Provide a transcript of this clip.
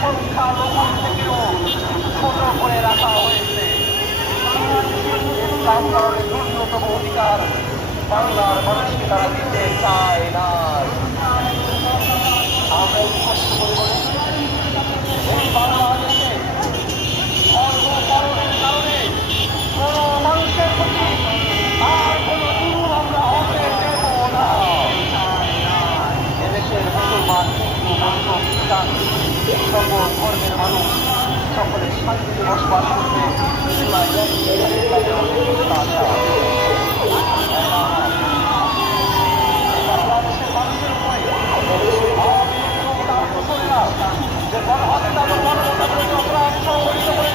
সংখ্যালঘু থেকেও ছোট করে রাখা হয়েছে। ইসলাম ধর্মের ন্যূনতম অধিকার বাংলার মানুষকে তারা দিতে চায় না। আমরা স্পষ্ট করে বলি, এই বাংলাদেশে ধর্মকরণের কারণে কোন মানুষের প্রতি আর কোন জুলুম আমরা হতে দেব না। এদেশের মুসলমান, হিন্দু, বৌদ্ধ, খ্রিস্টান সকল ধর্মের মানুষ সকলে শান্তিতে বসবাস করবে। বাংলাদেশের মানুষের উপরে যে গণহত্যা এবং মানবতা বিরোধী অপরাধ সংঘটিত করে